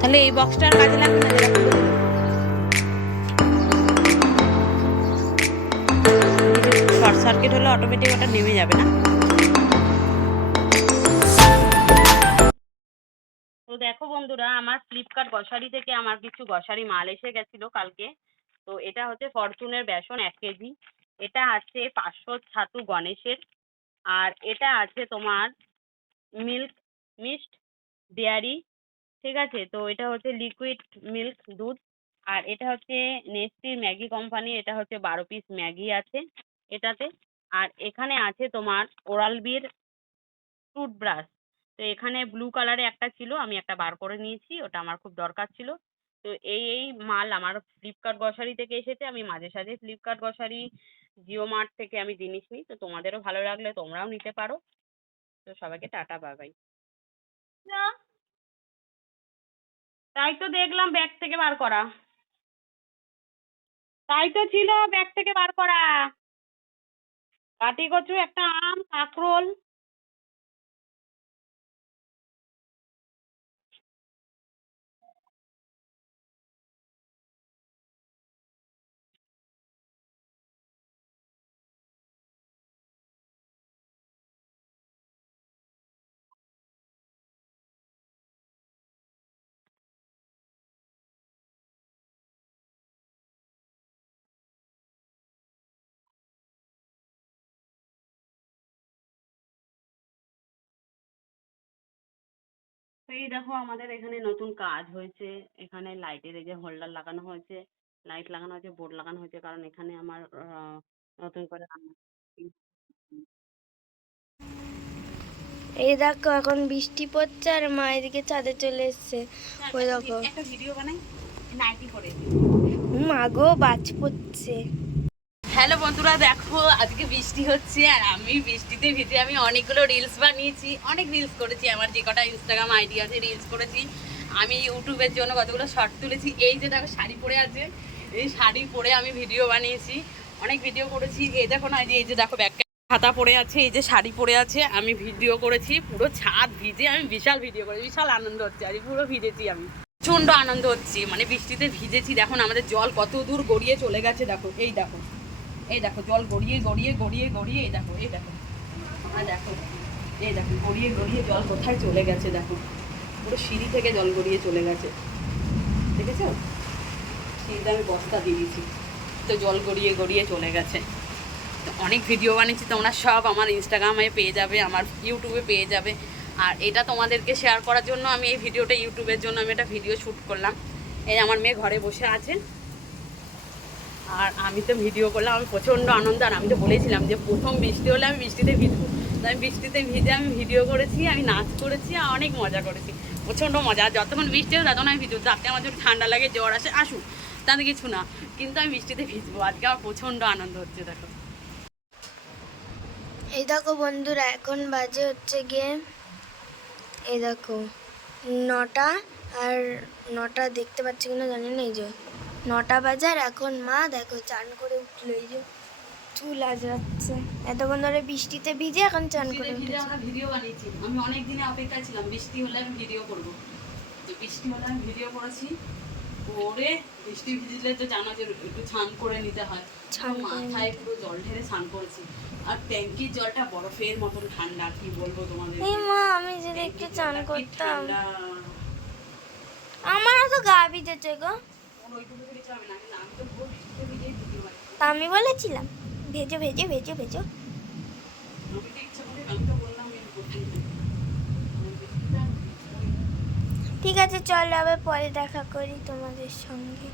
তাহলে এই বক্সটার কাজে লাগবে না। শর্ট সার্কিট হলে অটোমেটিক ওটা নেমে যাবে না দেখো বন্ধুরা, আমার ফ্লিপকার্ট গ্রসারি থেকে আমার কিছু গ্রসারি মাল এসে গেছিল কালকে। তো এটা হচ্ছে ফরচুনের বেসন এক কেজি। এটা আছে পাঁচশো ছাতু গণেশের। আর এটা আছে তোমার মিল্ক মিস্ট ডেয়ারি ঠিক আছে? তো এটা হচ্ছে লিকুইড মিল্ক দুধ। আর এটা হচ্ছে নেস্টি ম্যাগি কোম্পানি এটা হচ্ছে বারো পিস ম্যাগি আছে এটাতে। আর এখানে আছে তোমার ওরাল বির টুথব্রাশ তো এখানে ব্লু কালারে একটা ছিল, আমি একটা বার করে নিয়েছি, ওটা আমার খুব দরকার ছিল। তো এই এই মাল আমার ফ্লিপকার্ট গ্রসারি থেকে এসেছে, আমি মাঝে সাঝে ফ্লিপকার্ট গ্রসারি জিও মার্ট থেকে আমি জিনিস নিই, তো তোমাদেরও ভালো লাগলে তোমরাও নিতে পারো। তো সবাইকে টাটা বাই বাই তাই তো দেখলাম ব্যাগ থেকে বার করা। তাই তো ছিল ব্যাগ থেকে বার করা। কাটি কচু, একটা আম, কাঁকরোল। এই দেখো আমাদের এখানে নতুন কাজ হয়েছে। এখানে লাইটের এই যে হোল্ডার লাগানো হয়েছে। লাইট লাগানো হয়েছে বোর্ড লাগানো হয়েছে কারণ এখানে আমার আহ, নতুন করে এই দেখো এখন বৃষ্টি পড়ছে আর মা এদিকে ছাদে চলে এসছে। ওই দেখো। একটা ভিডিও বানাই নাইটি করে মা গো বাজ পড়ছে। হ্যালো বন্ধুরা, দেখো, আজকে বৃষ্টি হচ্ছে আর আমি বৃষ্টিতে ভিজে আমি অনেকগুলো রিলস বানিয়েছি, অনেক রিলস করেছি। আমার যে কটা ইনস্টাগ্রাম আইডি আছে রিলস করেছি। আমি ইউটিউবের জন্য কতগুলো শর্ট তুলেছি। এই যে দেখো, শাড়ি পরে আছে। এই শাড়ি পরে আমি ভিডিও বানিয়েছি। অনেক ভিডিও করেছি। এই দেখো না, এই যে দেখো ব্যাগ খাতা পরে আছে, এই যে শাড়ি পরে আছে। আমি ভিডিও করেছি, পুরো ছাদ ভিজে আমি বিশাল ভিডিও করেছি। বিশাল আনন্দ হচ্ছে আর পুরো ভিজেছি আমি। প্রচণ্ড আনন্দ হচ্ছে মানে বৃষ্টিতে ভিজেছি। দেখুন আমাদের জল কত দূর গড়িয়ে চলে গেছে, দেখো, এই দেখো। এই দেখো, জল গড়িয়ে গড়িয়ে গড়িয়ে গড়িয়ে, এই দেখো এই দেখো। আর দেখো, এই দেখো, গড়িয়ে গড়িয়ে জল কোথায় চলে গেছে, দেখো। পুরো সিঁড়ি থেকে জল গড়িয়ে চলে গেছে। দেখেছ? সিঁড়িতে আমি বস্তা দিয়েছি। তো জল গড়িয়ে গড়িয়ে চলে গেছে। অনেক ভিডিও বানিয়েছি, তোমরা সব আমার ইনস্টাগ্রামে পেয়ে যাবে, আমার ইউটিউবে পেয়ে যাবে। আর এটা তোমাদেরকে শেয়ার করার জন্য আমি এই ভিডিওটা ইউটিউবের জন্য আমি একটা ভিডিও শ্যুট করলাম। এই আমার মেয়ে ঘরে বসে আছে। আর আমি তো ভিডিও করলাম, আমি প্রচণ্ড আনন্দ, আর আমি তো বলেছিলাম যে প্রথম বৃষ্টি হলে আমি বৃষ্টিতে ভিজবো। আমি বৃষ্টিতে ভিজে আমি ভিডিও করেছি, আমি নাচ করেছি, আর অনেক মজা করেছি। প্রচণ্ড মজা, আর যতক্ষণ বৃষ্টি হবে ততক্ষণ আমি ভিজবো। তাতে আমার যদি ঠান্ডা লাগে, জ্বর আসে, আসুক, তাতে কিছু না। কিন্তু আমি বৃষ্টিতে ভিজবো, আজকে আমার প্রচণ্ড আনন্দ হচ্ছে, দেখো। এই দেখো বন্ধুরা, এখন বাজে হচ্ছে গিয়ে, এই দেখো, নটা, আর নটা দেখতে পাচ্ছি কিনা জানি না, এই যে। নটা বাজার এখন মা দেখো চান করে উঠল এই যে চুল আজরাচ্ছে এতক্ষণ ধরে বৃষ্টিতে ভিজে এখন চান করে ভিজে আমরা ভিডিও বানিয়েছি। আমি অনেক দিনে অপেক্ষায় ছিলাম বৃষ্টি হলে আমি ভিডিও করব। তো বৃষ্টি হলে আমি ভিডিও করেছি। করে বৃষ্টি ভিজলে তো জানো যে একটু স্নান করে নিতে হয়। মাথায় পুরো জল ঢেলে স্নান করেছি। আর ট্যাঙ্কির জলটা বরফের মতন ঠান্ডা কি বলব তোমাদের? এই মা আমি যদি একটু চান করতাম। আমারও তো গা ভিজেছে গো। তো আমি বলেছিলাম ভেজো ভেজো ভেজো ভেজো। ঠিক আছে চলো আবার পরে দেখা করি তোমাদের সঙ্গে।